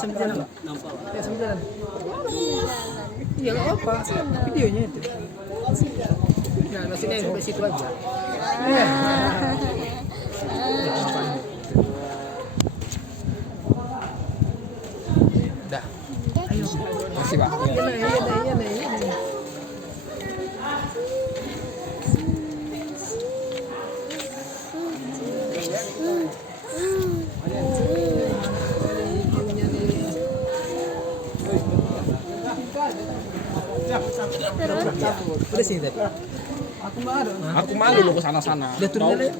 sembilan. Kayak sembilan. Iya nggak apa. Videonya itu. Nah, maksudnya sampai situ aja. Dah. Ayo. Masih Pak. Iya. Udah sini tadi. Aku malu lo ke sana-sana. Udah turun aja.